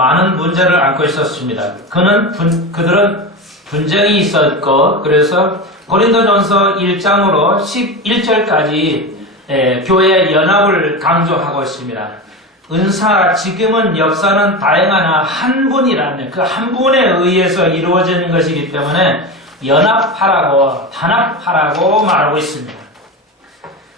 많은 문제를 안고 있었습니다. 그들은 분쟁이 있었고, 그래서 고린도전서 1장으로 11절까지 교회의 연합을 강조하고 있습니다. 은사, 지금은 역사는 다양하나 한 분이라는 그 한 분에 의해서 이루어지는 것이기 때문에 연합하라고, 단합하라고 말하고 있습니다.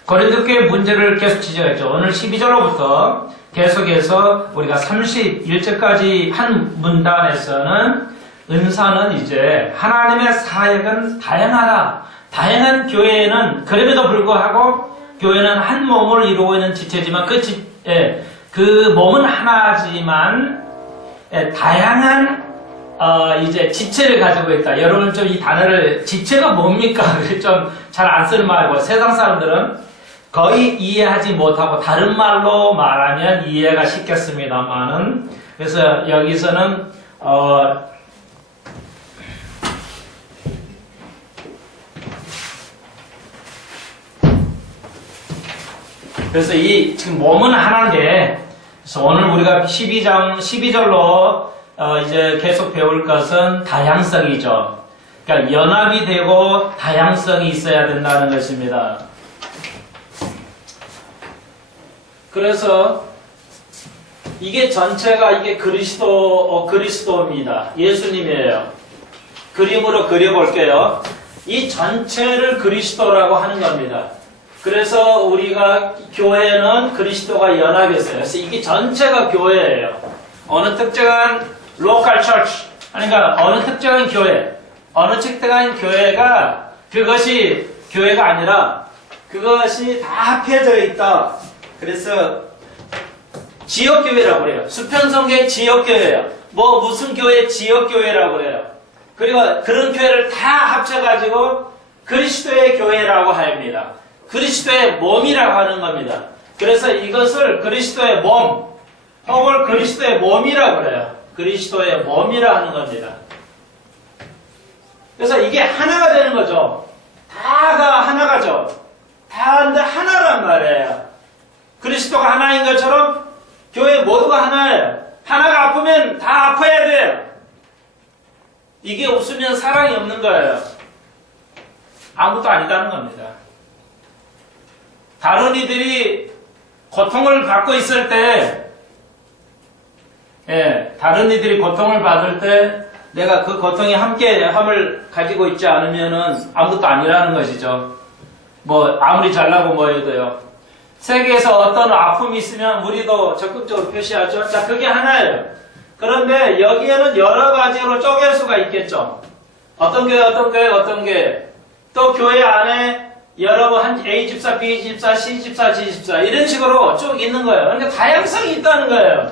고린도 교회 문제를 계속 지적했죠. 오늘 12절로부터 계속해서 우리가 31절까지 한 문단에서는 은사는 이제 하나님의 사역은 다양하다. 다양한 교회에는 그럼에도 불구하고 교회는 한 몸을 이루고 있는 지체지만 그 몸은 하나지만 다양한 이제 지체를 가지고 있다. 여러분 좀 이 단어를 지체가 뭡니까? 좀 잘 안 쓰는 말이고 세상 사람들은 거의 이해하지 못하고 다른 말로 말하면 이해가 쉽겠습니다만은 그래서 여기서는 그래서 이 지금 몸은 하나인데 그래서 오늘 우리가 12절로 이제 계속 배울 것은 다양성이죠. 그러니까 연합이 되고 다양성이 있어야 된다는 것입니다. 그래서 이게 전체가 이게 그리스도입니다. 예수님이에요. 그림으로 그려볼게요. 이 전체를 그리스도라고 하는 겁니다. 그래서 우리가 교회는 그리스도가 연합했어요. 그래서 이게 전체가 교회예요. 어느 특정한 로컬 처치, 그러니까 어느 특정한 교회, 어느 특정한 교회가 그것이 교회가 아니라 그것이 다 합해져 있다. 그래서 지역교회라고 그래요. 수평성교회 지역교회예요. 무슨 교회 지역교회라고 그래요. 그리고 그런 교회를 다 합쳐가지고 그리스도의 교회라고 합니다. 그리스도의 몸이라고 하는 겁니다. 그래서 이것을 그리스도의 몸 혹은 그리스도의 몸이라고 그래요. 그리스도의 몸이라 하는 겁니다. 그래서 이게 하나가 되는 거죠. 다가 하나가죠. 다인데 하나란 말이에요. 그리스도가 하나인 것처럼 교회 모두가 하나예요. 하나가 아프면 다 아파야 돼요. 이게 없으면 사랑이 없는 거예요. 아무것도 아니다는 겁니다. 다른 이들이 고통을 받고 있을 때, 다른 이들이 고통을 받을 때 내가 그 고통에 함께함을 가지고 있지 않으면은 아무것도 아니라는 것이죠. 아무리 잘나고 뭐해도요. 세계에서 어떤 아픔이 있으면 우리도 적극적으로 표시하죠. 자, 그게 하나예요. 그런데 여기에는 여러 가지로 쪼갤 수가 있겠죠. 어떤 교회. 또 교회 안에 여러분 한 A 집사, B 집사, C 집사, G 집사 이런 식으로 쭉 있는 거예요. 그러니까 다양성이 있다는 거예요.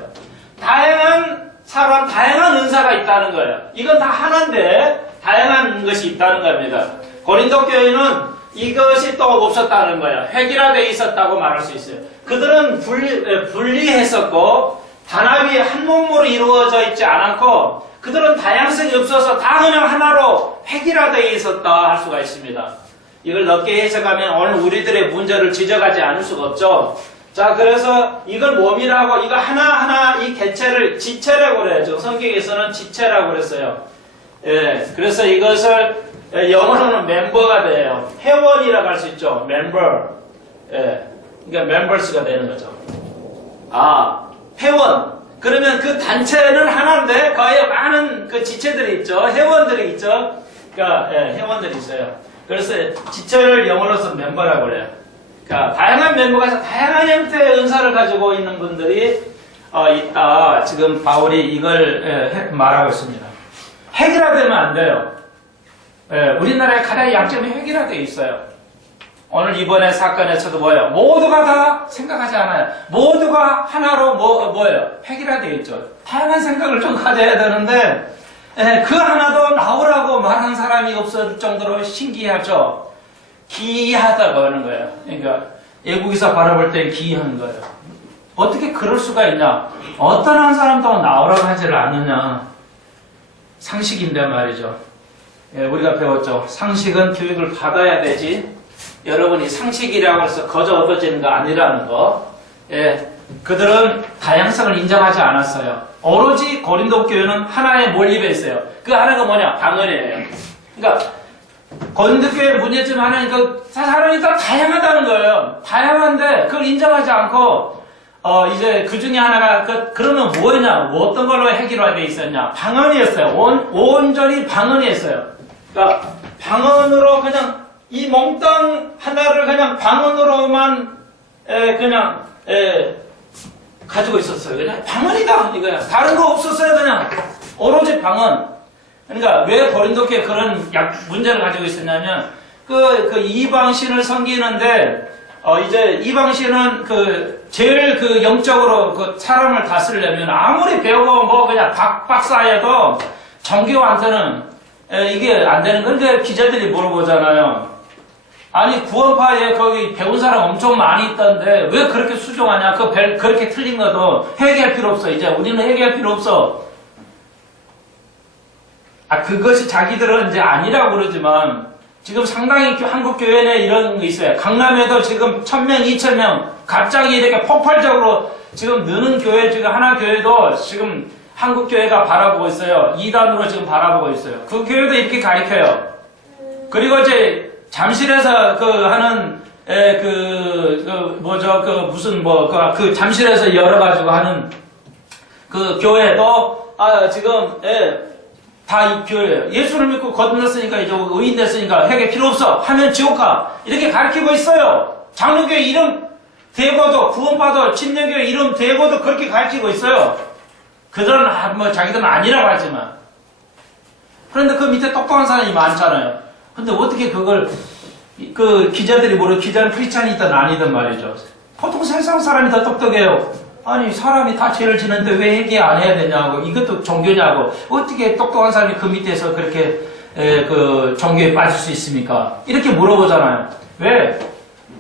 다양한 사람, 다양한 은사가 있다는 거예요. 이건 다 하나인데 다양한 것이 있다는 겁니다. 고린도 교회는 이것이 또 없었다는 거예요. 획일화되어 있었다고 말할 수 있어요. 그들은 분리했었고 단합이 한 몸으로 이루어져 있지 않았고 그들은 다양성이 없어서 다 그냥 하나로 획일화되어 있었다 할 수가 있습니다. 이걸 넓게 해석하면 오늘 우리들의 문제를 지적하지 않을 수가 없죠. 자, 그래서 이걸 몸이라고 이거 하나하나 이 개체를 지체라고 그래야죠. 성경에서는 지체라고 그랬어요. 그래서 이것을 영어로는 멤버가 돼요. 회원이라고 할 수 있죠. 멤버. 그러니까 멤버스가 되는 거죠. 회원. 그러면 그 단체는 하나인데 거기에 많은 그 지체들이 있죠. 회원들이 있죠. 그러니까 회원들이 있어요. 그래서 지체를 영어로서 멤버라고 그래요. 그러니까 다양한 멤버가 있어 다양한 형태의 은사를 가지고 있는 분들이 있다. 지금 바울이 이걸 말하고 있습니다. 획일화되면 안 돼요. 우리나라의 가장 약점이 획일화되어 있어요. 오늘 이번에 사건에서도 뭐예요? 모두가 다 생각하지 않아요. 모두가 하나로 뭐예요? 획일화되어 있죠. 다양한 생각을 좀 가져야 되는데 그 하나도 나오라고 말한 사람이 없을 정도로 신기하죠. 기이하다고 하는 거예요. 그러니까 외국에서 바라볼 때 기이한 거예요. 어떻게 그럴 수가 있냐? 어떤 한 사람도 나오라고 하지를 않느냐? 상식인데 말이죠. 우리가 배웠죠. 상식은 교육을 받아야 되지. 여러분이 상식이라고 해서 거저 얻어지는 거 아니라는 거. 그들은 다양성을 인정하지 않았어요. 오로지 고린도 교회는 하나에 몰입해 있어요. 그 하나가 뭐냐? 방언이에요. 그러니까 고린도 교회 문제점 하나는 그 사람이 다 다양하다는 거예요. 다양한데 그걸 인정하지 않고 이제 그 중에 하나가 그러면 뭐였냐? 뭐 어떤 걸로 해결하게 있었냐? 방언이었어요. 온전히 방언이었어요. 그러니까 방언으로 그냥 이 몽땅 하나를 그냥 방언으로만 그냥 가지고 있었어요. 그냥 방언이다 이거야. 다른 거 없었어요. 그냥 오로지 방언. 그러니까 왜 고린도 교회 그런 문제를 가지고 있었냐면 그 이방신을 섬기는데 이제 이방신은 제일 영적으로 사람을 다스리려면 아무리 배우고 뭐 그냥 박사여도 정교한테는 이게 안 되는 건데 기자들이 물어보잖아요. 아니 구원파에 거기 배운 사람 엄청 많이 있던데 왜 그렇게 수종하냐? 그렇게 틀린 것도 회개할 필요 없어. 이제 우리는 회개할 필요 없어. 그것이 자기들은 이제 아니라고 그러지만 지금 상당히 한국 교회 내 이런 게 있어요. 강남에도 지금 1000명, 2000명 갑자기 이렇게 폭발적으로 지금 느는 교회 지금 하나 교회도 지금 한국 교회가 바라보고 있어요. 2단으로 지금 바라보고 있어요. 그 교회도 이렇게 가르쳐요. 그리고 이제 잠실에서 하는 잠실에서 열어가지고 하는 그 교회도 지금 다 이 교회예요. 예수를 믿고 거듭났으니까 이제 의인 됐으니까 회개 필요 없어 하면 지옥 가 이렇게 가르치고 있어요. 장로교회 이름 대고도 구원파도 침례교회 이름 대고도 그렇게 가르치고 있어요. 그들은 자기들은 아니라고 하지만 그런데 그 밑에 똑똑한 사람이 많잖아요. 근데 어떻게 그걸 기자들이 기자는 크리스찬이든 아니든 말이죠. 보통 세상 사람이 더 똑똑해요. 아니 사람이 다 죄를 지는데 왜 회개 안 해야 되냐고 이것도 종교냐고 어떻게 똑똑한 사람이 그 밑에서 그렇게 종교에 빠질 수 있습니까? 이렇게 물어보잖아요. 왜?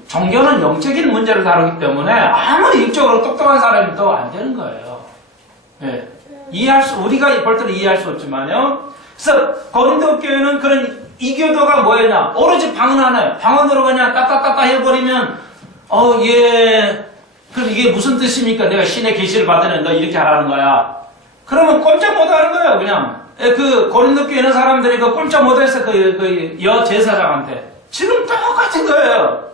종교는 영적인 문제를 다루기 때문에 아무리 육적으로 똑똑한 사람이 더 안 되는 거예요. 네. 우리가 볼 때는 이해할 수 없지만요. 그래서 고린도 교회는 그런 이교도가 뭐였냐? 오로지 방언하네. 방언으로 그냥 따따따따 해버리면 그럼 이게 무슨 뜻입니까? 내가 신의 계시를 받으면 너 이렇게 하라는 거야. 그러면 꼼짝 못하는 거예요. 그냥 고린도 교회 있는 사람들이 꼼짝 못해서 여 제사장한테 지금 똑같은 거예요.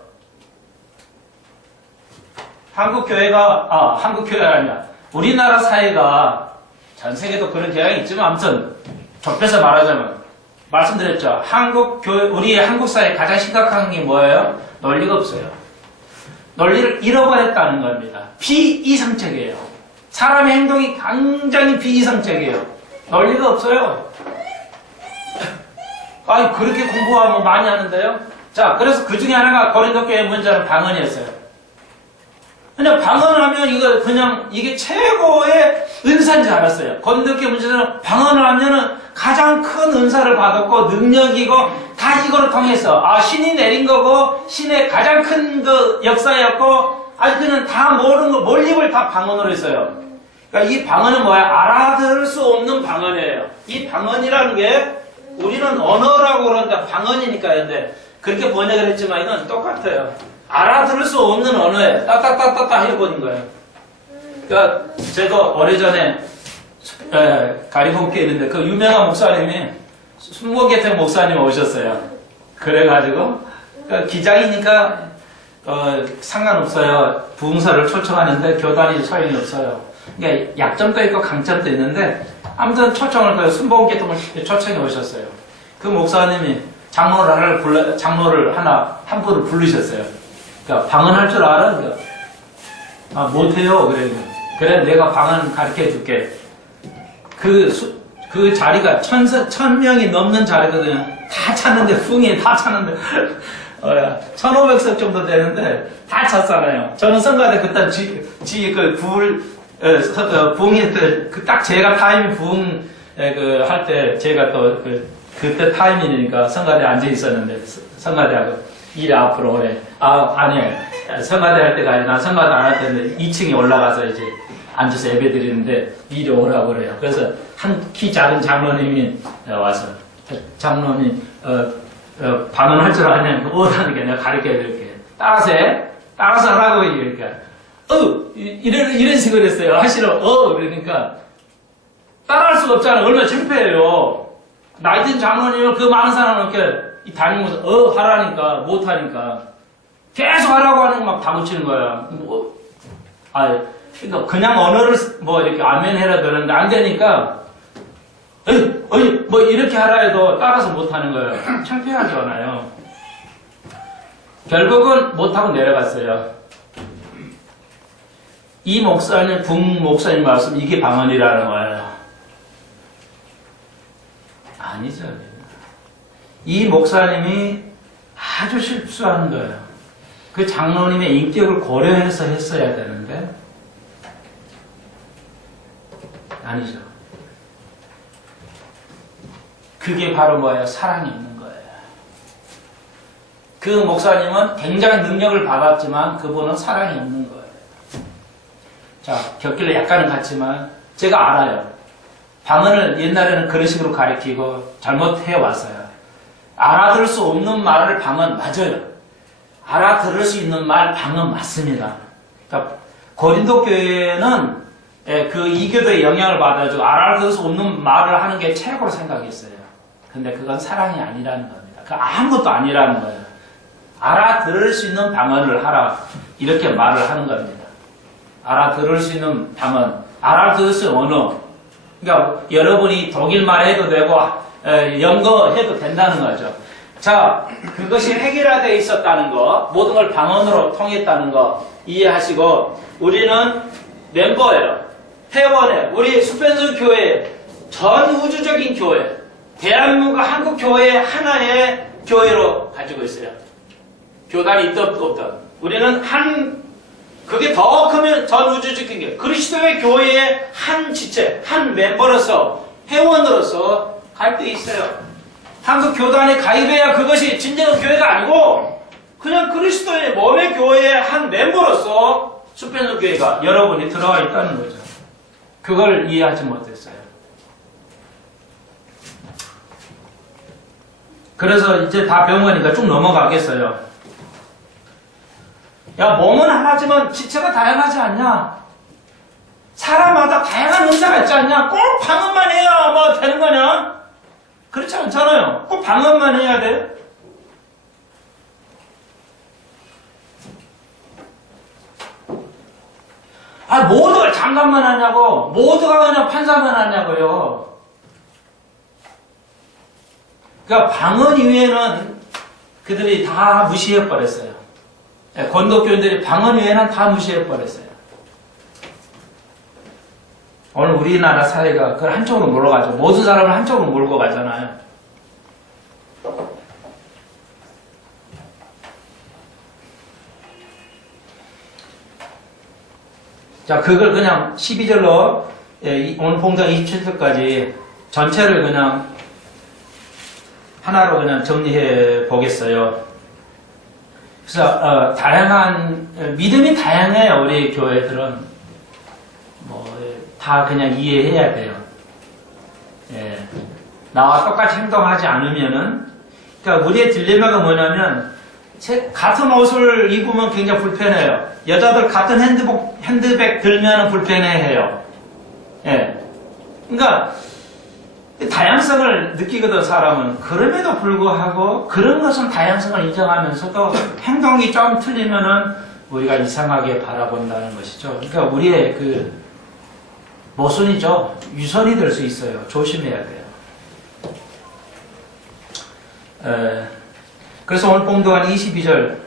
한국 교회가 아니라 우리나라 사회가 전 세계도 그런 경향이 있지만 아무튼 좁혀서 말하자면 말씀드렸죠. 우리의 한국 사회 가장 심각한 게 뭐예요? 논리가 없어요. 논리를 잃어버렸다는 겁니다. 비이상적이에요. 사람의 행동이 굉장히 비이상적이에요. 논리가 없어요. 그렇게 공부하면 많이 하는데요. 자, 그래서 그 중에 하나가 고린도 교회 문제는 방언이었어요. 그냥 방언을 하면 이게 최고의 은사인 줄 알았어요. 고린도 교회 문제는 방언을 하면은 가장 큰 은사를 받았고 능력이고 다 이거를 통해서 신이 내린 거고 신의 가장 큰 역사였고 그는 다 모르는 거 몰입을 다 방언으로 했어요. 그러니까 이 방언은 뭐야? 알아들을 수 없는 방언이에요. 이 방언이라는 게 우리는 언어라고 그러는데 방언이니까 근데 그렇게 번역을 했지만 이건 똑같아요. 알아들을 수 없는 언어에 따따따따따 해버린 거예요. 그러니까 제가 오래전에 가리봉교에 있는데 그 유명한 목사님이 순복계택 목사님 오셨어요. 그래가지고 기장이니까 상관없어요. 부흥사를 초청하는데 교단이 소용이 없어요. 그러니까 약점도 있고 강점도 있는데 아무튼 순복계택을 초청해 오셨어요. 그 목사님이 장로를 한 분을 부르셨어요. 그러니까 방언할 줄 알아? 그러니까 못해요. 그래 내가 방언 가르쳐 줄게. 그 자리가 1000명이 넘는 자리거든요. 다 찼는데, 부흥이 다 찼는데, 1500석 정도 되는데, 다 찼잖아요. 저는 성가대 그때 부흥이 딱 제가 타임이 부흥, 할 때, 제가 또, 그때 타임이니까 성가대 앉아 있었는데, 성가대하고 일에 앞으로 오래. 아니에요. 성가대 할 때가 아니라, 난 성가대 안 할 때는 2층에 올라가서 이제, 앉아서 예배 드리는데 이리 오라고 그래요. 그래서 한 키 작은 장로님이 와서 장로님 방언할 줄 아냐? 못하니까 내가 가르쳐 드릴게. 따라서 하라고 이러니까 이런 식으로 했어요. 하시는, 그러니까, 따라할 수가 없잖아요. 얼마나 창피해요. 나이 든 장로님을 그 많은 사람을 이렇게 다니면서, 하라니까, 못하니까. 계속 하라고 하는 거 막 다고치는 거야. 그러니까 그냥 언어를 이렇게 아멘 해라 그러는데 안 되니까, 뭐 이렇게 하라 해도 따라서 못하는 거예요. 창피하지 않아요. 결국은 못하고 내려갔어요. 이 목사님, 북목사님 말씀, 이게 방언이라는 거예요. 아니죠. 이 목사님이 아주 실수하는 거예요. 그 장로님의 인격을 고려해서 했어야 되는데, 아니죠. 그게 바로 뭐예요? 사랑이 있는 거예요. 그 목사님은 굉장히 능력을 받았지만 그분은 사랑이 없는 거예요. 자, 곁길래 약간은 같지만 제가 알아요. 방언을 옛날에는 그런 식으로 가르치고 잘못해 왔어요. 알아들을 수 없는 말을 방언 맞아요. 알아들을 수 있는 말 방언 맞습니다. 그러니까 고린도 교회는 그 이교도의 영향을 받아서 알아들을 수 없는 말을 하는 게 최고로 생각했어요. 근데 그건 사랑이 아니라는 겁니다. 그 아무것도 아니라는 거예요. 알아들을 수 있는 방언을 하라. 이렇게 말을 하는 겁니다. 알아들을 수 있는 방언, 알아들을 수 있는 언어. 그러니까 여러분이 독일말 해도 되고 영어 해도 된다는 거죠. 자, 그것이 해결되어 있었다는 거, 모든 걸 방언으로 통했다는 거 이해하시고, 우리는 멤버예요. 회원에 우리 수pen수 교회, 전 우주적인 교회, 대한민국 한국 교회 하나의 교회로 가지고 있어요. 교단이 있든 없든. 우리는 그게 더 크면 전 우주적인 게 그리스도의 교회의 한 지체, 한 멤버로서, 회원으로서 갈 때 있어요. 한국 교단에 가입해야 그것이 진정한 교회가 아니고 그냥 그리스도의 몸의 교회의 한 멤버로서 수pen수 교회가 여러분이 들어와 있다는 거죠. 그걸 이해하지 못했어요. 그래서 이제 다 배운 거니까 쭉 넘어가겠어요. 야, 몸은 하나지만 지체가 다양하지 않냐? 사람마다 다양한 은사가 있지 않냐? 꼭 방언만 해야 뭐 되는 거냐? 그렇지 않잖아요. 꼭 방언만 해야 돼? 모두가 장관만 하냐고, 모두가 그냥 판사만 하냐고요. 그러니까 방언 이외에는 그들이 다 무시해버렸어요. 건독교인들이 방언 이외에는 다 무시해버렸어요. 오늘 우리나라 사회가 그걸 한쪽으로 몰아가죠. 모든 사람을 한쪽으로 몰고 가잖아요. 자, 그걸 그냥 12절로 오늘 봉장 27절까지 전체를 그냥 하나로 그냥 정리해 보겠어요. 그래서 믿음이 다양해요. 우리 교회들은 다 그냥 이해해야 돼요. 나와 똑같이 행동하지 않으면은, 그러니까 우리의 딜레마가 뭐냐면 같은 옷을 입으면 굉장히 불편해요. 여자들 같은 핸드백 들면 불편해해요. 그러니까 다양성을 느끼거든, 사람은. 그럼에도 불구하고 그런 것은 다양성을 인정하면서도 행동이 좀 틀리면은 우리가 이상하게 바라본다는 것이죠. 그러니까 우리의 모순이죠. 유선이 될 수 있어요. 조심해야 돼요. 그래서 오늘 봉독한 22절,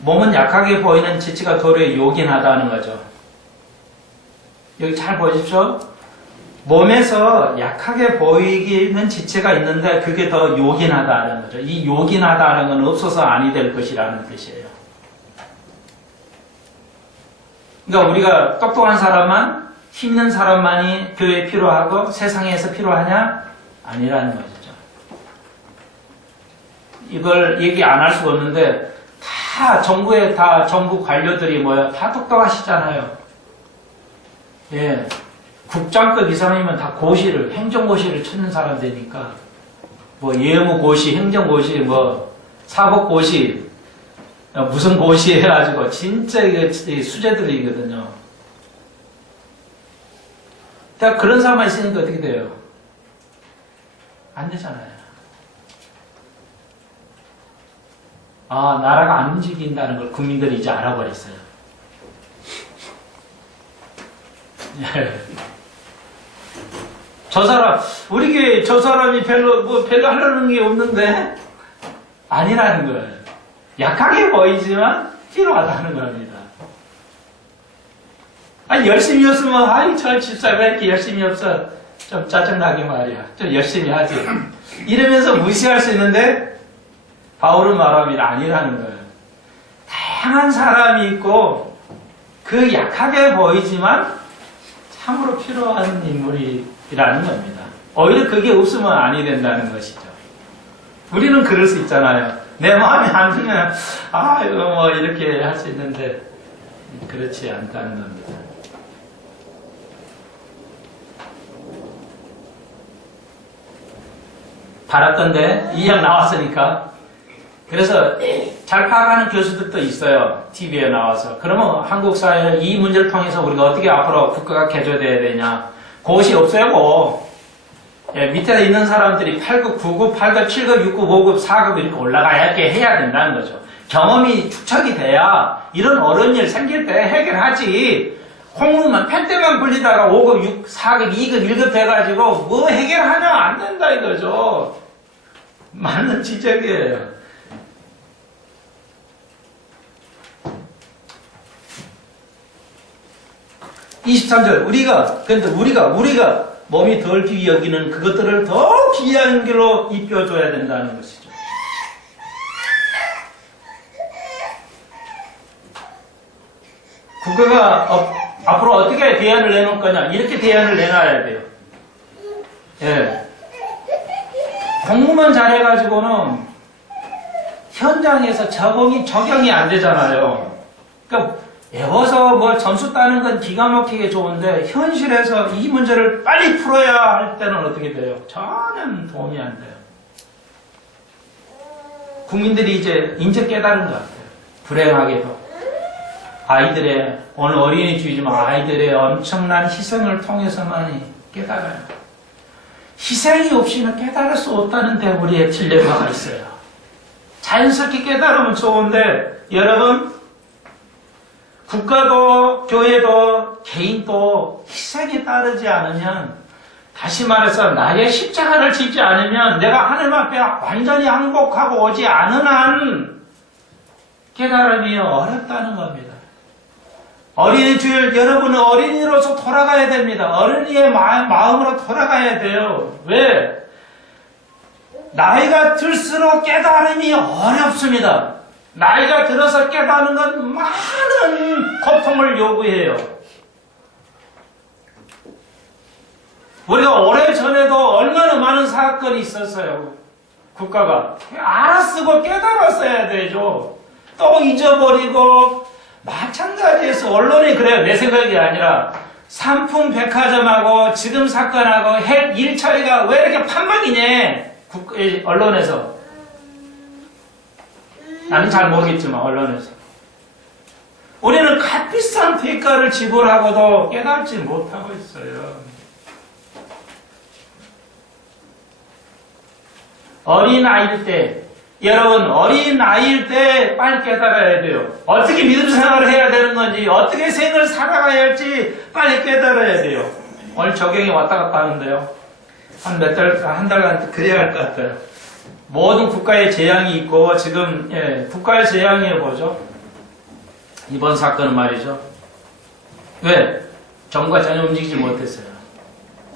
몸은 약하게 보이는 지체가 도리어 요긴하다는 거죠. 여기 잘 보십시오. 몸에서 약하게 보이는 지체가 있는데 그게 더 요긴하다는 거죠. 이 요긴하다는 건 없어서 아니 될 것이라는 뜻이에요. 그러니까 우리가 똑똑한 사람만, 힘 있는 사람만이 교회에 필요하고 세상에서 필요하냐? 아니라는 것이죠. 이걸 얘기 안 할 수가 없는데 정부 관료들이 다 똑똑하시잖아요. 국장급 이상이면 다 행정고시를 찾는 사람들이니까, 예무고시, 행정고시, 사법고시, 무슨 고시 해가지고 진짜 이게 수재들이거든요. 그러니까 그런 사람만 있으니까 어떻게 돼요? 안 되잖아요. 아, 나라가 안 움직인다는 걸 국민들이 이제 알아버렸어요. 저 사람, 우리 교회 저 사람이 별로 하려는 게 없는데? 아니라는 거예요. 약하게 보이지만 필요하다는 겁니다. 아니, 열심히 했으면, 아이, 저 집사 왜 이렇게 열심히 없어? 좀 짜증나게 말이야. 좀 열심히 하지. 이러면서 무시할 수 있는데, 바울은 말합니다. 아니라는 거예요. 다양한 사람이 있고, 그 약하게 보이지만, 참으로 필요한 인물이라는 겁니다. 오히려 그게 없으면 아니 된다는 것이죠. 우리는 그럴 수 있잖아요. 내 마음에 안 들면, 아, 이거 뭐, 이렇게 할 수 있는데, 그렇지 않다는 겁니다. 달았던데, 이 형 나왔으니까. 그래서 잘 파악하는 교수들도 있어요. TV에 나와서. 그러면 한국 사회 이 문제를 통해서 우리가 어떻게 앞으로 국가가 개조돼야 되냐. 그것이 없애고, 예, 밑에 있는 사람들이 8급, 9급, 8급, 7급, 6급, 5급, 4급 이렇게 올라가게 해야 된다는 거죠. 경험이 축적이 돼야 이런 어려운 일 생길 때 해결하지. 콩물만, 펜때만 불리다가 5급, 6, 4급, 2급, 1급 돼가지고 뭐 해결하냐 안 된다 이거죠. 맞는 지적이에요. (23절) 우리가 몸이 덜 귀히 여기는 그것들을 더 귀한 길로 입혀줘야 된다는 것이죠. 국가가 앞으로 어떻게 대안을 내놓을 거냐, 이렇게 대안을 내놔야 돼요. 예. 공부만 잘해가지고는 현장에서 적용이 안 되잖아요. 그러니까 외워서 뭐 점수 따는 건 기가 막히게 좋은데 현실에서 이 문제를 빨리 풀어야 할 때는 어떻게 돼요? 전혀 도움이 안 돼요. 국민들이 이제 깨달은 것 같아요. 불행하게도. 오늘 어린이 주이지만 아이들의 엄청난 희생을 통해서만 깨달아요. 희생이 없이는 깨달을 수 없다는 데 우리의 딜레마가 있어요. 자연스럽게 깨달으면 좋은데, 여러분, 국가도, 교회도, 개인도 희생이 따르지 않으면, 다시 말해서 나의 십자가를 지지 않으면 내가 하나님 앞에 완전히 항복하고 오지 않은 한 깨달음이 어렵다는 겁니다. 어린이 주일, 여러분은 어린이로서 돌아가야 됩니다. 어린이의 마음으로 돌아가야 돼요. 왜? 나이가 들수록 깨달음이 어렵습니다. 나이가 들어서 깨닫는 건 많은 고통을 요구해요. 우리가 오래전에도 얼마나 많은 사건이 있었어요. 국가가. 알아쓰고 깨달았어야 되죠. 또 잊어버리고, 마찬가지에서 언론이 그래요. 내 생각이 아니라 삼풍 백화점하고 지금 사건하고 일처리가 왜 이렇게 판박이냐, 언론에서. 나는 잘 모르겠지만 언론에서. 우리는 값비싼 대가를 지불하고도 깨닫지 못하고 있어요. 어린아이일 때, 여러분, 어린아이일 때 빨리 깨달아야 돼요. 어떻게 믿음 생활을 해야 되는 건지, 어떻게 생을 살아가야 할지 빨리 깨달아야 돼요. 오늘 적용이 왔다 갔다 하는데요. 한 달간 그래야 할 것 같아요. 모든 국가의 재앙이 있고, 지금, 국가의 재앙이 뭐죠? 이번 사건은 말이죠. 왜? 정부가 전혀 움직이지 못했어요.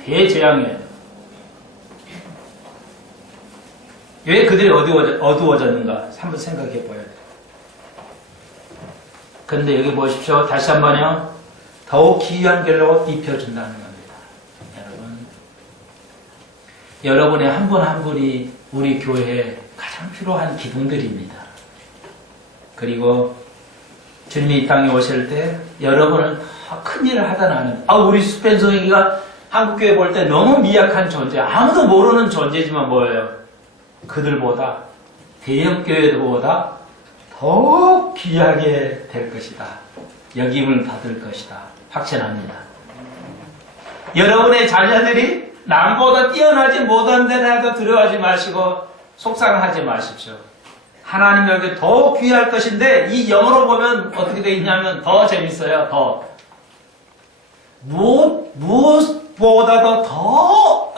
대재앙이에요. 왜 그들이 어두워졌는가? 한번 생각해 보아야 돼요. 그런데 여기 보십시오. 다시 한번요. 더욱 기이한 길로 입혀준다는 겁니다. 여러분의 한 분 한 분이 우리 교회에 가장 필요한 기둥들입니다. 그리고 주님이 이 땅에 오실 때 여러분은 큰 일을 하다 나는, 우리 수pen성이가 한국교회 볼 때 너무 미약한 존재, 아무도 모르는 존재지만 뭐예요? 그들보다, 대형교회들보다 더욱 귀하게 될 것이다. 여김을 받을 것이다. 확신합니다. 여러분의 자녀들이 남보다 뛰어나지 못한 데는 해도 두려워하지 마시고 속상하지 마십시오. 하나님에게 더욱 귀할 것인데 이 영어로 보면 어떻게 되어 있냐면 더 재밌어요. 더. 무엇보다도 더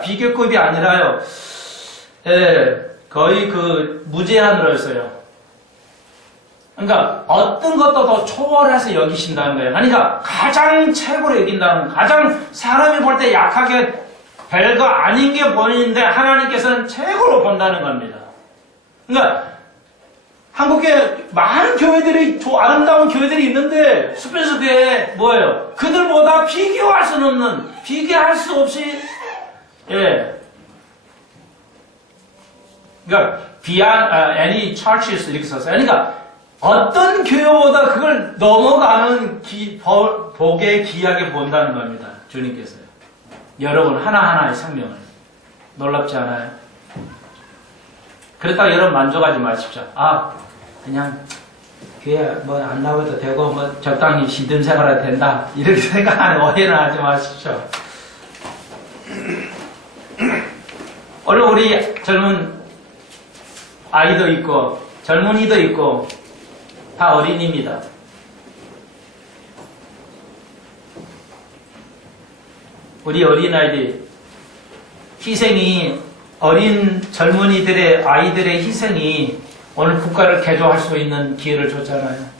비교급이 아니라요. 거의 무제한으로 했어요. 그러니까 어떤 것도 더 초월해서 여기신다는 거예요. 그러니까 가장 최고로 여긴다는, 가장 사람이 볼 때 약하게 별거 아닌 게 보이는데 하나님께서는 최고로 본다는 겁니다. 그러니까 한국에 많은 교회들이, 아름다운 교회들이 있는데 수필수교회 뭐예요? 그들보다 비교할 수는 없는, 비교할 수 없이, 그러니까 beyond any churches 이렇게 썼어요. 그러니까 어떤 교회보다 그걸 넘어가는 복에 귀하게 본다는 겁니다. 주님께서요. 여러분 하나하나의 생명을. 놀랍지 않아요? 그렇다고 여러분 만족하지 마십시오. 그냥 교회 안 나와도 되고 적당히 시든 생활해도 된다. 이렇게 생각하는 오해는 하지 마십시오. 오늘 우리 젊은 아이도 있고 젊은이도 있고 다 어린이입니다. 우리 어린아이들 희생이, 어린 젊은이들의 아이들의 희생이 오늘 국가를 개조할 수 있는 기회를 줬잖아요.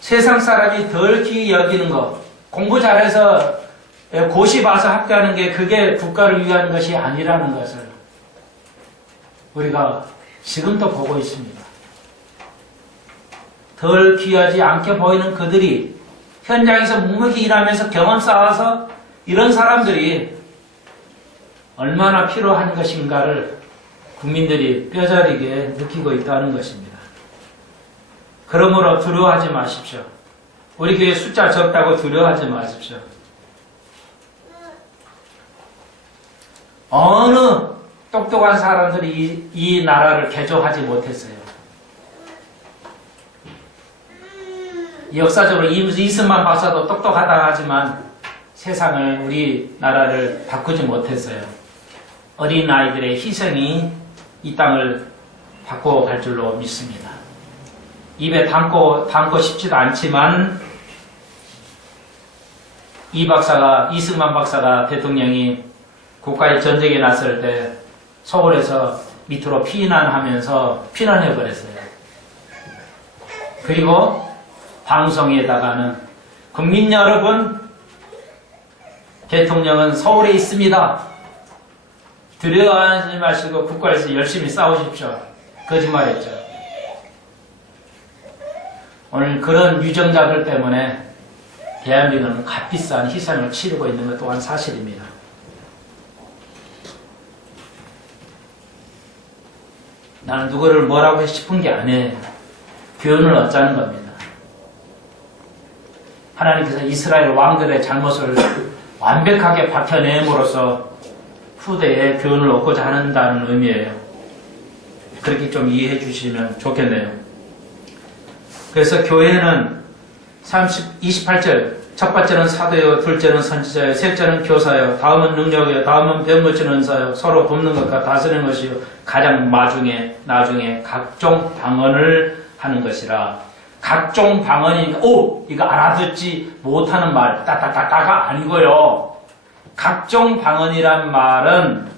세상 사람이 덜 귀히 여기는 것, 공부 잘해서 고시 봐서 학교하는 게 그게 국가를 위한 것이 아니라는 것을 우리가 지금도 보고 있습니다. 덜 귀하지 않게 보이는 그들이 현장에서 묵묵히 일하면서 경험 쌓아서 이런 사람들이 얼마나 필요한 것인가를 국민들이 뼈저리게 느끼고 있다는 것입니다. 그러므로 두려워하지 마십시오. 우리 교회 숫자 적다고 두려워하지 마십시오. 어느 똑똑한 사람들이 이 나라를 개조하지 못했어요. 역사적으로 이승만 박사도 똑똑하다 하지만 세상을, 우리나라를 바꾸지 못했어요. 어린 아이들의 희생이 이 땅을 바꿔갈 줄로 믿습니다. 입에 담고 싶지도 않지만 이승만 박사가 대통령이 국가의 전쟁에 나설 때 서울에서 밑으로 피난해버렸어요. 그리고 방송에다가는 국민 여러분, 대통령은 서울에 있습니다. 두려워하지 마시고 국가에서 열심히 싸우십시오. 거짓말했죠. 오늘 그런 유정자들 때문에 대한민국은 값비싼 희생을 치르고 있는 것 또한 사실입니다. 나는 누구를 뭐라고 싶은 게 아니에요. 교훈을 얻자는 겁니다. 하나님께서 이스라엘 왕들의 잘못을 완벽하게 밝혀냄으로써 후대에 교훈을 얻고자 한다는 의미예요. 그렇게 좀 이해해 주시면 좋겠네요. 그래서 교회는 28절, 첫 번째는 사도요, 둘째는 선지자요, 셋째는 교사요, 다음은 능력이요, 다음은 배움을 은사요, 서로 돕는 것과 다스리는 것이요, 가장 나중에 각종 방언을 하는 것이라. 각종 방언이니까 이거 알아듣지 못하는 말 따따따따가 아니고요. 각종 방언이란 말은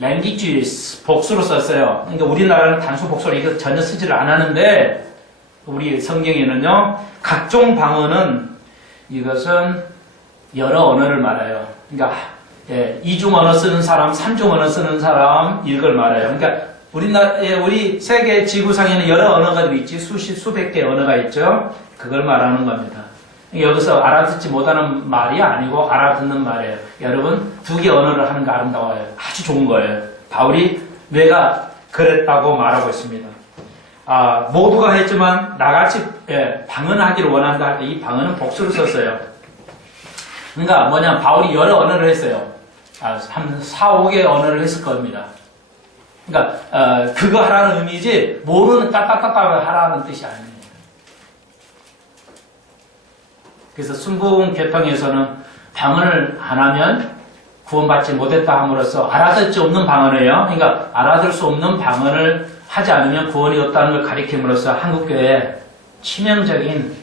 languages 복수로 썼어요. 그러니까 우리나라는 단수 복수로 이거 전혀 쓰지를 않았는데 우리 성경에는요, 각종 방언은 이것은 여러 언어를 말해요. 그러니까 이중 언어 쓰는 사람, 삼중 언어 쓰는 사람 이걸 말해요. 그러니까 우리 세계 지구상에는 여러 언어가 있지, 수백 개의 언어가 있죠. 그걸 말하는 겁니다. 여기서 알아듣지 못하는 말이 아니고 알아듣는 말이에요. 여러분, 두 개 언어를 하는 거 아름다워요. 아주 좋은 거예요. 바울이 내가 그랬다고 말하고 있습니다. 모두가 했지만 나같이 방언하기를 원한다 할 때 이 방언은 복수를 썼어요. 그러니까 뭐냐면 바울이 여러 언어를 했어요. 한 4, 5개의 언어를 했을 겁니다. 그러니까 그거 하라는 의미지 모르는 따따따따 하라는 뜻이 아닙니다. 그래서 순복음 개통에서는 방언을 안 하면 구원받지 못했다 함으로써 알아듣지 없는 방언이에요. 그러니까 알아들 수 없는 방언을 하지 않으면 구원이 없다는 걸 가리킴으로써 한국교회에 치명적인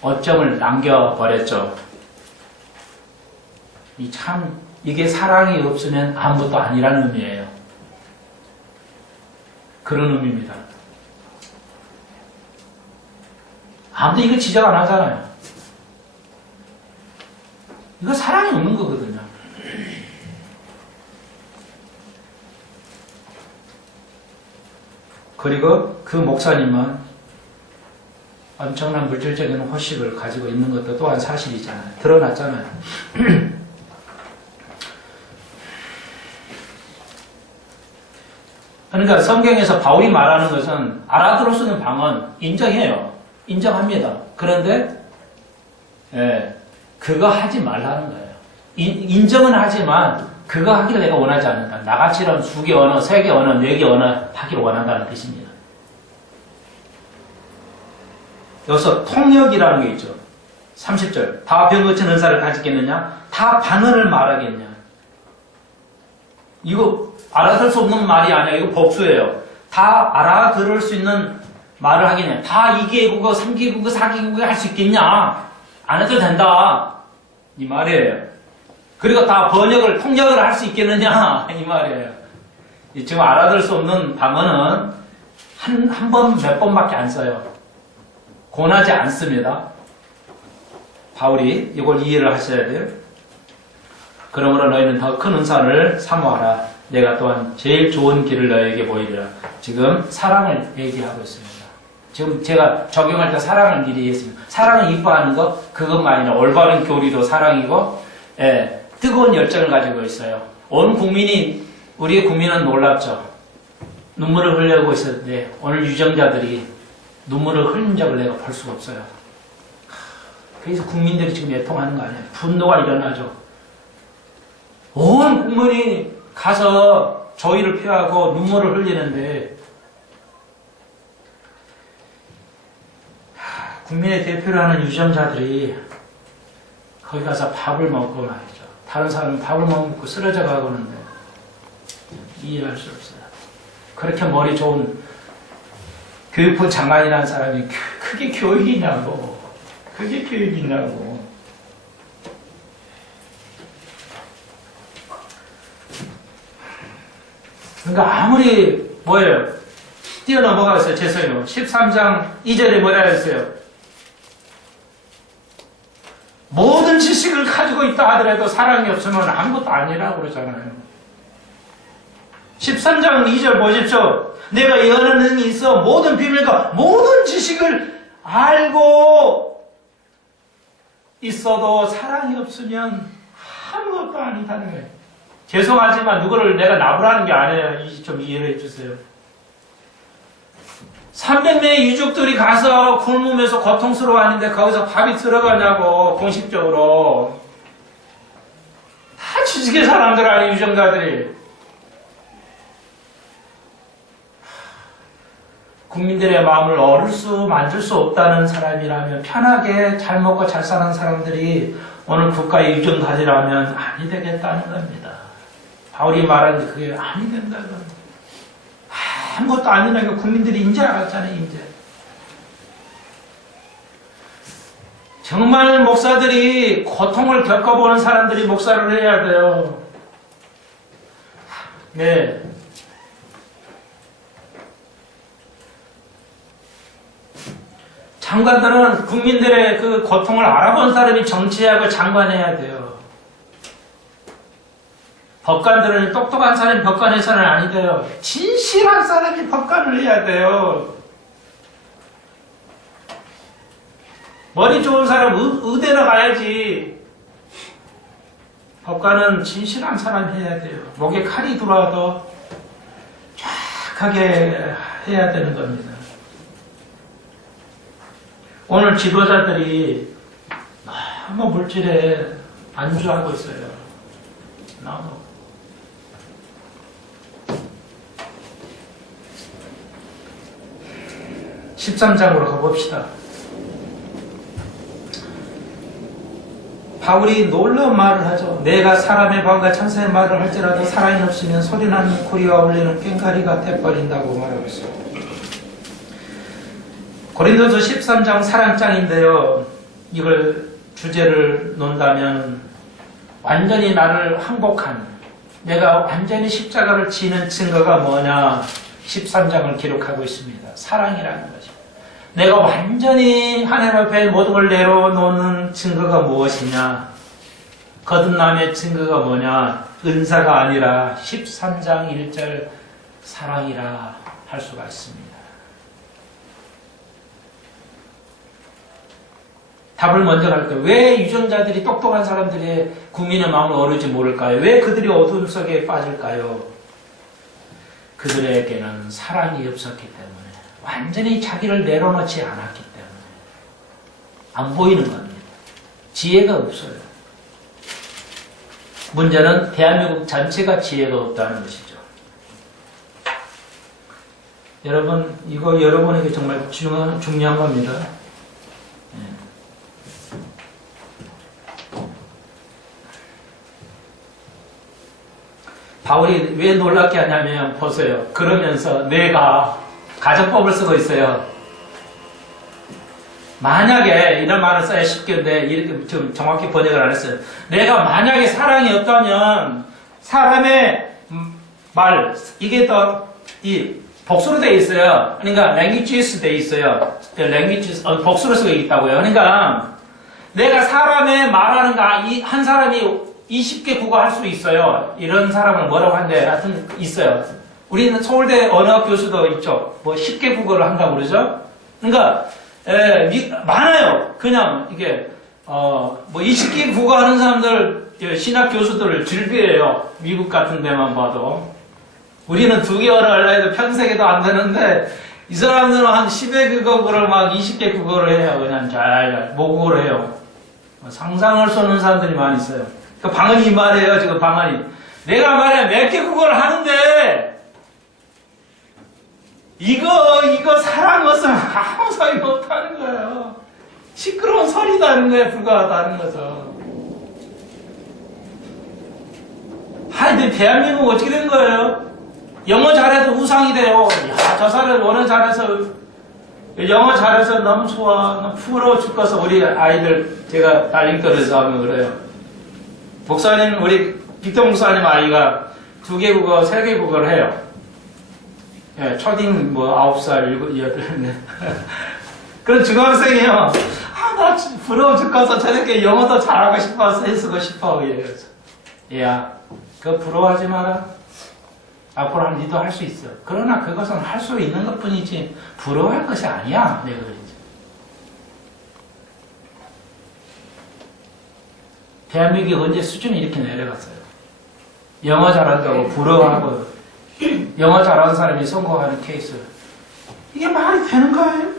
어점을 남겨버렸죠. 이게 사랑이 없으면 아무것도 아니라는 의미예요. 그런 의미입니다. 아무도 이거 지적 안 하잖아요. 이거 사랑이 없는 거거든요. 그리고 그 목사님은 엄청난 물질적인 호식을 가지고 있는 것도 또한 사실이잖아요. 드러났잖아요. 그러니까 성경에서 바울이 말하는 것은 알아들을 수 있는 방언 인정해요. 인정합니다. 그런데 그거 하지 말라는 거예요. 인정은 하지만 그거 하기를 내가 원하지 않는다. 나같이 이런 2개 언어, 3개 언어, 4개 언어 하기를 원한다는 뜻입니다. 여기서 통역이라는 게 있죠. 30절. 다 병거친 은사를 가지겠느냐? 다 방언을 말하겠냐? 이거 알아들 수 없는 말이 아니야. 이거 복수예요. 다 알아들을 수 있는 말을 하겠냐? 다 2개국어, 3개국어, 4개국어 할 수 있겠냐? 안 해도 된다. 이 말이에요. 그리고 다 통역을 할 수 있겠느냐? 이 말이에요. 지금 알아들 수 없는 방언은 한 번, 몇 번밖에 안 써요. 권하지 않습니다. 바울이 이걸 이해를 하셔야 돼요. 그러므로 너희는 더 큰 은사를 사모하라. 내가 또한 제일 좋은 길을 너희에게 보이리라. 지금 사랑을 얘기하고 있습니다. 지금 제가 적용할 때 사랑을 미리 했습니다. 사랑을 이뻐하는 거 그것만 아니라 올바른 교리도 사랑이고 뜨거운 열정을 가지고 있어요. 온 국민이 우리의 국민은 놀랍죠. 눈물을 흘리고 있었는데 오늘 유정자들이 눈물을 흘린 적을 내가 볼 수가 없어요. 그래서 국민들이 지금 애통하는 거 아니에요. 분노가 일어나죠. 온 국민이 가서 저희를 피하고 눈물을 흘리는데 국민의 대표를 하는 유정자들이 거기 가서 밥을 먹고 말이죠. 다른 사람은 밥을 먹고 쓰러져 가고는데 이해할 수 없어요. 그렇게 머리 좋은 교육부 장관이라는 사람이 그게 교육이냐고. 그게 교육이냐고. 그러니까 아무리 뛰어넘어가겠어요. 죄송해요. 13장 2절에 뭐라 했어요? 모든 지식을 가지고 있다 하더라도 사랑이 없으면 아무것도 아니라고 그러잖아요. 13장 2절 보십시오. 내가 여러 능이 있어 모든 비밀과 모든 지식을 알고 있어도 사랑이 없으면 아무것도 아니다는 거예요. 죄송하지만 누구를 내가 나부라는 게 아니에요. 좀 이해를 해주세요. 300명의 유족들이 가서 굶으면서 고통스러워하는데 거기서 밥이 들어가냐고. 공식적으로 다 지식의 사람들 아니에요. 유정자들이. 국민들의 마음을 만질 수 없다는 사람이라면, 편하게 잘 먹고 잘 사는 사람들이 오늘 국가의 유정자들이라면 아니 되겠다는 겁니다. 바울이 말하는 게 그게 아니 된다는 겁니다. 아무것도 아니라니까 국민들이 이제 알았잖아요. 이제 정말 목사들이 고통을 겪어보는 사람들이 목사를 해야 돼요. 네. 장관들은 국민들의 그 고통을 알아본 사람이 정치하고 장관해야 돼요. 법관들은 똑똑한 사람이 법관해서는 아니 돼요. 진실한 사람이 법관을 해야 돼요. 머리 좋은 사람 의대로 가야지. 법관은 진실한 사람이 해야 돼요. 목에 칼이 들어와도 정확하게 해야 되는 겁니다. 오늘 지도자들이 너무 물질에 안주하고 있어요. 너무. 13장으로 가봅시다. 바울이 놀라운 말을 하죠. 내가 사람의 방과 천사의 말을 할지라도 사랑이 없으면 소리나는 고리와 울리는 꽹과리가 돼버린다고 말하고 있어요. 고린도서 13장 사랑장인데요. 이걸 주제를 논다면 완전히 나를 항복한, 내가 완전히 십자가를 지는 증거가 뭐냐? 13장을 기록하고 있습니다. 사랑이라는 것이. 내가 완전히 하나님 앞에 모든 걸 내려놓는 증거가 무엇이냐? 거듭남의 증거가 뭐냐? 은사가 아니라 13장 1절 사랑이라 할 수가 있습니다. 답을 먼저 갈 때, 왜 유전자들이 똑똑한 사람들이 국민의 마음을 어루지 모를까요? 왜 그들이 어둠 속에 빠질까요? 그들에게는 사랑이 없었기 때문에, 완전히 자기를 내려놓지 않았기 때문에 안 보이는 겁니다. 지혜가 없어요. 문제는 대한민국 전체가 지혜가 없다는 것이죠. 여러분, 이거 여러분에게 정말 중요한 겁니다. 바울이 왜 놀랍게 하냐면, 보세요. 그러면서 내가 가정법을 쓰고 있어요. 만약에, 이런 말을 써야 쉽겠는데 이렇게 좀 정확히 번역을 안 했어요. 내가 만약에 사랑이 없다면 사람의 말, 이게 이 복수로 되어 있어요. 그러니까 languages 되어 있어요. languages 복수로 쓰고 있다고요. 그러니까 내가 사람의 말하는 거, 한 사람이 20개 국어 할 수 있어요. 이런 사람을 뭐라고 한대? 하여튼 있어요. 우리는 서울대 언어 교수도 있죠. 뭐 10개 국어를 한다고 그러죠. 그러니까 많아요. 그냥 이게 뭐 20개 국어 하는 사람들, 신학 교수들을 즐겨해요. 미국 같은 데만 봐도. 우리는 2개 언어 하려 해도 평생에도 안 되는데, 이 사람들은 한 10개 국어를 막 20개 국어를 해요. 그냥 잘 모국어를 해요. 상상할 수 없는 사람들이 많이 있어요. 그 방언이 이 말이에요. 지금 방언이. 내가 말이야 몇 개 국어를 하는데 이거 사랑 것은 아무 소용이 없다는 거예요. 시끄러운 소리다는 거에 불과하다는 거죠. 하여튼 대한민국 어떻게 된 거예요? 영어 잘해도 우상이 돼요. 야, 저 사람 영어 잘해서 너무 좋아. 너무 부러워 죽어서. 우리 아이들 제가 달링턴에서 하면 그래요. 목사님, 우리 빅터 목사님 아이가 2개 국어, 3개 국어를 해요. 예, 초딩 9살, 7, 8. 그런 중학생이에요. 나 부러워 죽어서 저렇게 영어도 잘하고 싶어서 해쓰고 싶어. 이래서. 야, 그거 부러워하지 마라. 앞으로 니도 할 수 있어. 그러나 그것은 할 수 있는 것 뿐이지 부러워할 것이 아니야. 내가 그러지. 대한민국이 언제 수준이 이렇게 내려갔어요. 영어 잘한다고 부러워하고 영어 잘하는 사람이 성공하는 케이스. 이게 말이 되는 거예요?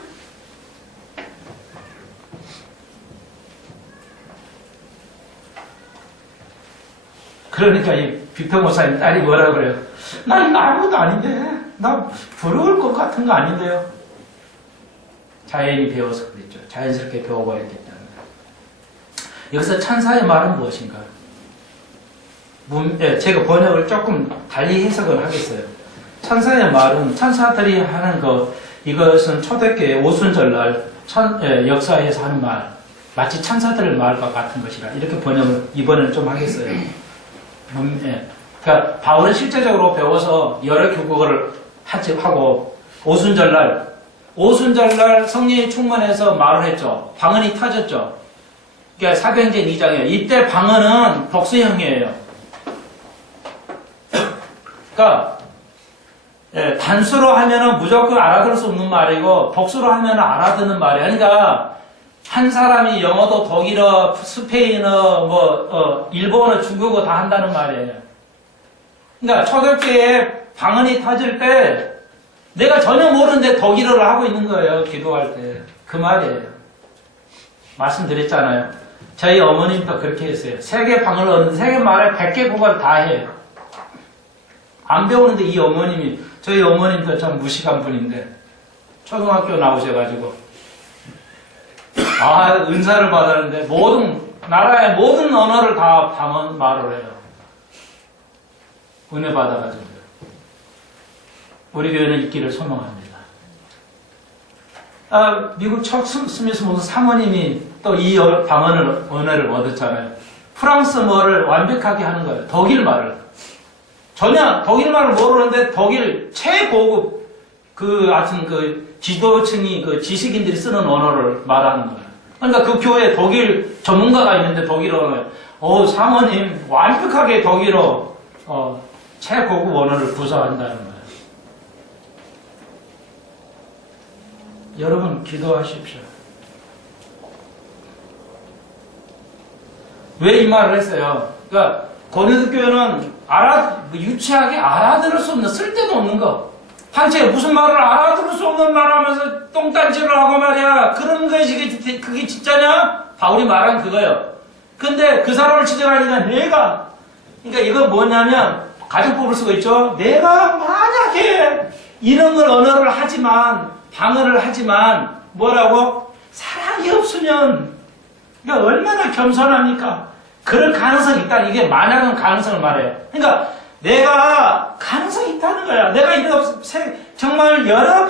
그러니까 이 빅터 목사님 딸이 뭐라 그래요? 나 이거 아무것도 아닌데. 나 부러울 것 같은 거 아닌데요. 자연이 배워서 그랬죠. 자연스럽게 배워버렸기 때문에. 여기서 천사의 말은 무엇인가? 제가 번역을 조금 달리 해석을 하겠어요. 천사의 말은 천사들이 하는 이것은 초대교회 오순절날 역사에서 하는 말, 마치 천사들의 말과 같은 것이라 이렇게 번역을 이번에는 좀 하겠어요. 그러니까 바울은 실제적으로 배워서 여러 교국어를 하고 오순절날 성령이 충만해서 말을 했죠. 방언이 터졌죠. 그러니까 사도행전 2장이에요. 이때 방언은 복수형이에요. 그러니까 단수로 하면은 무조건 알아들을 수 없는 말이고 복수로 하면은 알아듣는 말이에요. 그러니까 한 사람이 영어도 독일어, 스페인어, 일본어, 중국어 다 한다는 말이에요. 그러니까 초대교회에 방언이 터질 때 내가 전혀 모르는데 독일어를 하고 있는 거예요. 기도할 때. 그 말이에요. 말씀드렸잖아요. 저희 어머님도 그렇게 했어요. 세계 방을 얻는 세계 말에 100개 국어를 다 해요. 안 배우는데 이 어머님이, 저희 어머님도 참 무식한 분인데 초등학교 나오셔가지고 은사를 받았는데 모든 나라의 모든 언어를 다 방언 말을 해요. 은혜 받아가지고 우리 교회는 있기를 소망합니다. 미국 첫 스미스 모든 사모님이 또 이 방언을 은혜를 얻었잖아요. 프랑스어를 완벽하게 하는 거예요. 독일 말을 전혀 독일 말을 모르는데 독일 최고급 하여튼 지도층이 지식인들이 쓰는 언어를 말하는 거예요. 그러니까 그 교회에 독일 전문가가 있는데 독일어를 사모님 완벽하게 독일어 최고급 언어를 구사한다는 거예요. 여러분 기도하십시오. 왜 이 말을 했어요? 그러니까 고린도 교회는 유치하게 알아들을 수 없는 쓸데도 없는 거. 한채 무슨 말을 알아들을 수 없는 말 하면서 똥딴지를 하고 말이야. 그런 것이 그게 진짜냐? 바울이 말한 그거예요. 근데 그 사람을 지적하니까 그러니까 이거 뭐냐면 가정법을 쓰고 있죠. 내가 만약에 이런 걸 언어를 하지만 방언을 하지만 뭐라고? 사랑이 없으면 그러니까 얼마나 겸손합니까? 그럴 가능성이 있다. 이게 만약은 가능성을 말해요. 그러니까 내가 가능성이 있다는 거야. 내가 정말 여러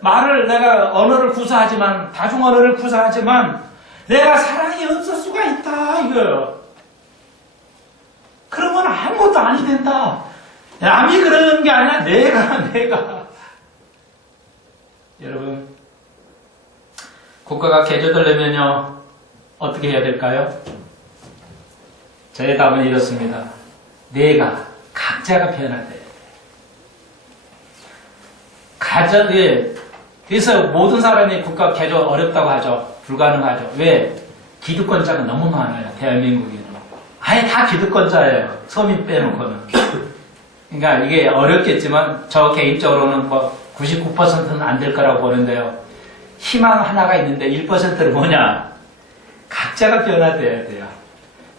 말을 내가 언어를 구사하지만 다중 언어를 구사하지만 내가 사랑이 없을 수가 있다 이거예요. 그러면 아무것도 아니 된다. 남이 그러는 게 아니라 내가 여러분 국가가 개조되려면요 어떻게 해야 될까요? 저의 답은 이렇습니다. 각자가 변화돼야 돼요. 그래서 모든 사람이 국가 개조 어렵다고 하죠. 불가능하죠. 왜? 기득권자가 너무 많아요. 대한민국에는. 아예 다 기득권자예요. 서민 빼놓고는. 그러니까 이게 어렵겠지만 저 개인적으로는 99%는 안 될 거라고 보는데요. 희망 하나가 있는데 1%는 뭐냐? 각자가 변화돼야 돼요.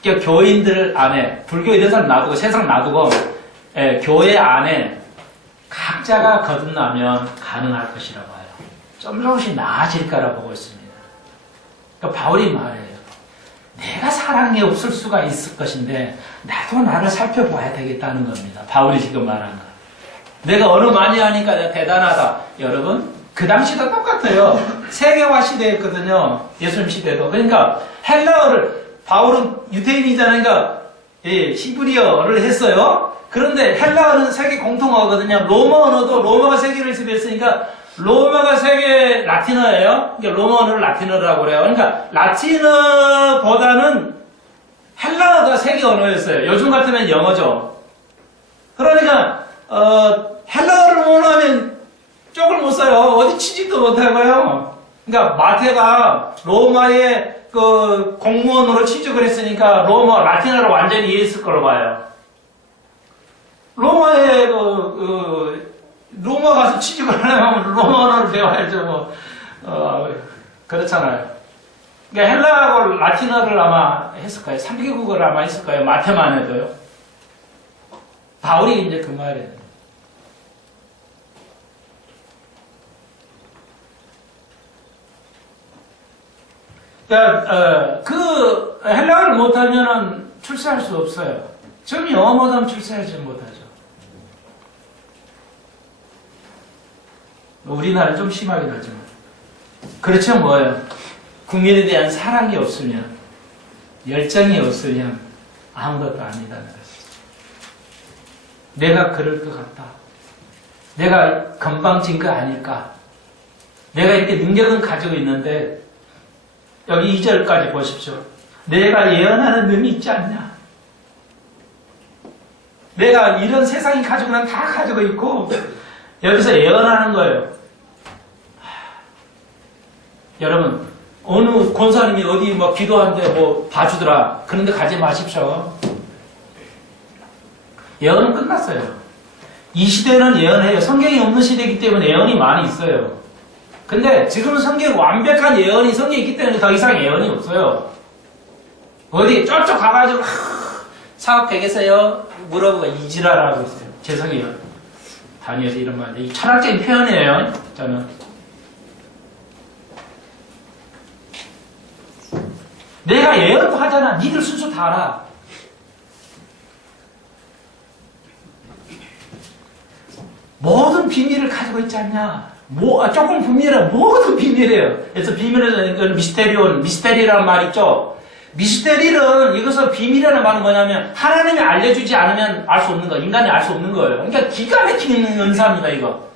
그러니까 교인들 안에 불교 이런 사람 놔두고 세상 놔두고 교회 안에 각자가 거듭나면 가능할 것이라고 해요. 좀 조금씩 나아질 거라고 보고 있습니다. 그러니까 바울이 말해요. 내가 사랑이 없을 수가 있을 것인데 나도 나를 살펴봐야 되겠다는 겁니다. 바울이 지금 말하는 거. 내가 언어 많이 하니까 내가 대단하다. 여러분 그 당시도 똑같아요. 세계화 시대였거든요. 예수님 시대도. 그러니까 헬라어를 바울은 유대인이잖아요. 그러니까 히브리어를 했어요. 그런데 헬라어는 세계 공통어거든요. 로마 언어도 로마가 세계를 지배했으니까 로마가 세계 라틴어예요. 그러니까 로마 언어를 라틴어라고 그래요. 그러니까 라틴어보다는 헬라어가 세계 언어였어요. 요즘 같으면 영어죠. 그러니까 헬라어를 모르면 쪽을 못 써요. 어디 취직도 못 하고요. 그러니까 마태가 로마의 공무원으로 취직을 했으니까 라틴어를 완전히 이해했을 걸로 봐요. 로마 가서 취직을 하려면 로마 언어를 배워야죠. 그렇잖아요. 그러니까 헬라하고 라틴어를 아마 했을 거예요. 3개국어를 아마 했을 거예요. 마태만 해도요. 바울이 이제 그 말이에요. 그러니까 헬라어를 못하면은 출세할 수 없어요. 좀 영어 못하면 출세하지 못하죠. 우리나라는 좀 심하긴 하지만. 그렇죠, 뭐예요? 국민에 대한 사랑이 없으면, 열정이 없으면 아무것도 아니다는 것이죠. 내가 그럴 것 같다. 내가 건방진 거 아닐까. 내가 이렇게 능력은 가지고 있는데 여기 2절까지 보십시오. 내가 예언하는 능이 있지 않냐? 내가 이런 세상이 가지고 난 다 가지고 있고 여기서 예언하는 거예요. 여러분 어느 권사님이 어디 기도하는데 봐주더라. 그런 데 가지 마십시오. 예언은 끝났어요. 이 시대는 예언해요. 성경이 없는 시대이기 때문에 예언이 많이 있어요. 근데 지금 성경에 완벽한 예언이 성경에 있기 때문에 더 이상 예언이 없어요. 어디 쫙쫙 가가지고 사업 되겠어요? 물어보고 이지랄하고 있어요. 죄송해요. 다니엘서 이런 말인데 이 철학적인 표현이에요. 저는 내가 예언도 하잖아. 니들 순서 다 알아. 모든 비밀을 가지고 있지 않냐? 조금 비밀이야. 모든 비밀이에요. 그래서 비밀은 미스테리라는 말 있죠? 미스테리는 이것은 비밀이라는 말은 뭐냐면 하나님이 알려주지 않으면 알 수 없는 거, 인간이 알 수 없는 거예요. 그러니까 기가 막히는 은사입니다, 이거.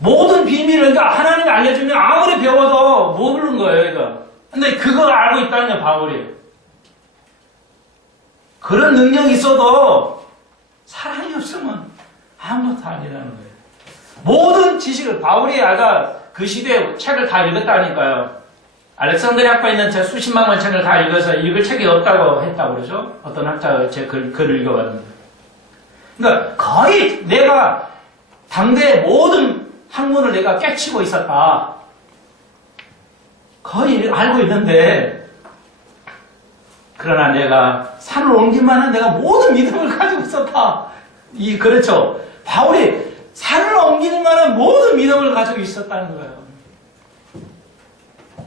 모든 비밀을 그러니까 하나님이 알려주면 아무리 배워도 모르는 거예요, 이거. 근데 그걸 알고 있다는 거예요, 바울이. 그런 능력이 있어도 사랑이 없으면 아무것도 아니라는 거예요. 모든 지식을 바울이 아까 그 시대에 책을 다 읽었다니까요. 알렉산드리아 학파에 있는 제 수십만 권 책을 다 읽어서 읽을 책이 없다고 했다고 그러죠. 어떤 학자가 제 글을 읽어봤는데. 그러니까 거의 내가 당대의 모든 학문을 내가 깨치고 있었다. 거의 알고 있는데 그러나 내가 산을 옮기만한 내가 모든 믿음을 가지고 있었다. 그렇죠. 바울이 산을 옮기는 만한 모든 믿음을 가지고 있었다는 거예요.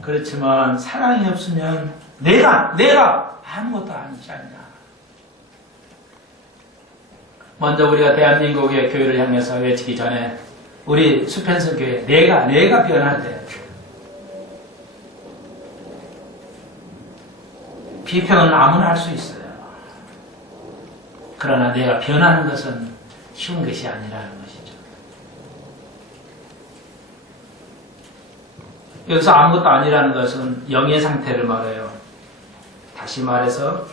그렇지만 사랑이 없으면 내가 아무것도 아니지 않냐. 먼저 우리가 대한민국의 교회를 향해서 외치기 전에 우리 수펜성 교회 내가 변할 때 비평은 아무나 할 수 있어요. 그러나 내가 변하는 것은 쉬운 것이 아니라는 것이죠. 여기서 아무것도 아니라는 것은 영의 상태를 말해요. 다시 말해서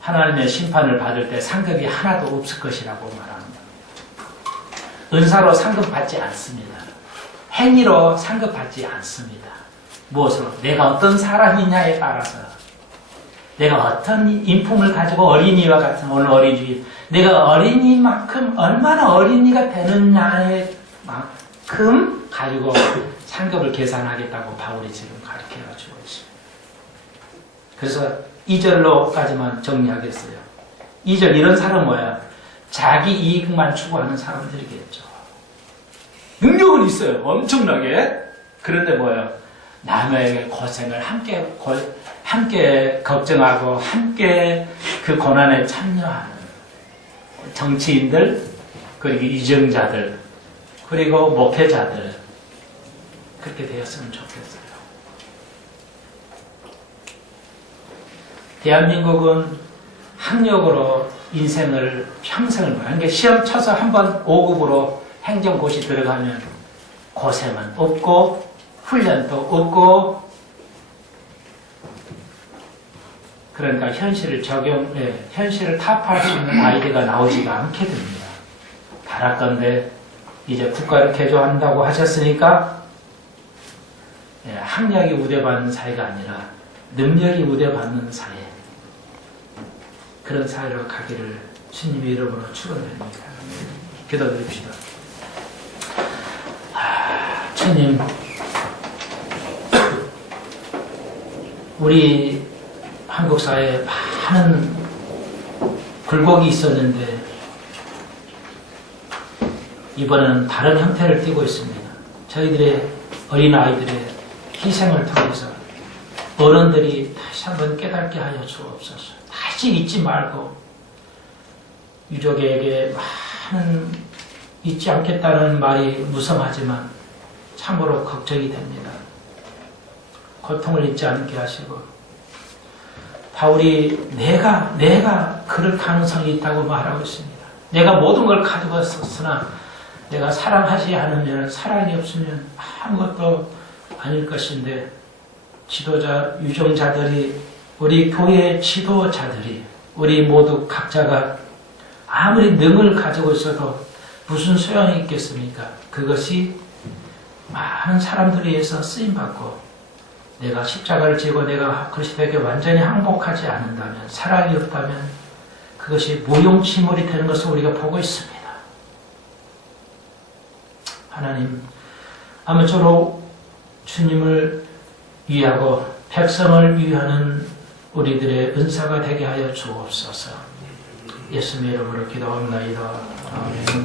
하나님의 심판을 받을 때 상급이 하나도 없을 것이라고 말합니다. 은사로 상급받지 않습니다. 행위로 상급받지 않습니다. 무엇으로? 내가 어떤 사람이냐에 따라서 내가 어떤 인품을 가지고 어린이와 같은 오늘 어린이 내가 어린이만큼 얼마나 어린이가 되느냐에 만큼 가지고 상급을 계산하겠다고 바울이 지금 가르쳐주고 있습니다. 그래서 2절로까지만 정리하겠어요. 2절 이런 사람은 뭐야? 자기 이익만 추구하는 사람들이겠죠. 능력은 있어요. 엄청나게. 그런데 뭐야? 남에게 고생을 함께 걱정하고 함께 그 고난에 참여하는 정치인들, 그리고 유정자들, 그리고 목회자들 그렇게 되었으면 좋겠어요. 대한민국은 학력으로 인생을 평생을 그러니까 시험 쳐서 한번 5급으로 행정고시 들어가면 고생은 없고 훈련도 없고 그러니까 현실을 현실을 타파할 수 있는 아이디어가 나오지가 않게 됩니다. 바랄건대 이제 국가를 개조한다고 하셨으니까 학력이 우대받는 사회가 아니라 능력이 우대받는 사회 그런 사회로 가기를 주님의 이름으로 축원드립니다. 기도드립시다. 주님 우리 한국 사회에 많은 굴곡이 있었는데 이번에는 다른 형태를 띠고 있습니다. 저희들의 어린아이들의 희생을 통해서 어른들이 다시 한번 깨닫게 하여 주옵소서. 다시 잊지 말고 유족에게 많은 잊지 않겠다는 말이 무성하지만 참으로 걱정이 됩니다. 고통을 잊지 않게 하시고 바울이 내가 그럴 가능성이 있다고 말하고 있습니다. 내가 모든 걸 가지고 있었으나 내가 사랑하지 않으면 사랑이 없으면 아무것도 아닐 것인데 지도자, 유종자들이 우리 교회의 지도자들이 우리 모두 각자가 아무리 능을 가지고 있어도 무슨 소용이 있겠습니까? 그것이 많은 사람들에 의해서 쓰임받고 내가 십자가를 지고 내가 그리스도에게 완전히 항복하지 않는다면 사랑이 없다면 그것이 무용지물이 되는 것을 우리가 보고 있습니다. 하나님, 아무쪼록 주님을 위하고 백성을 위하는 우리들의 은사가 되게 하여 주옵소서. 예수님의 이름으로 기도합니다. 아멘.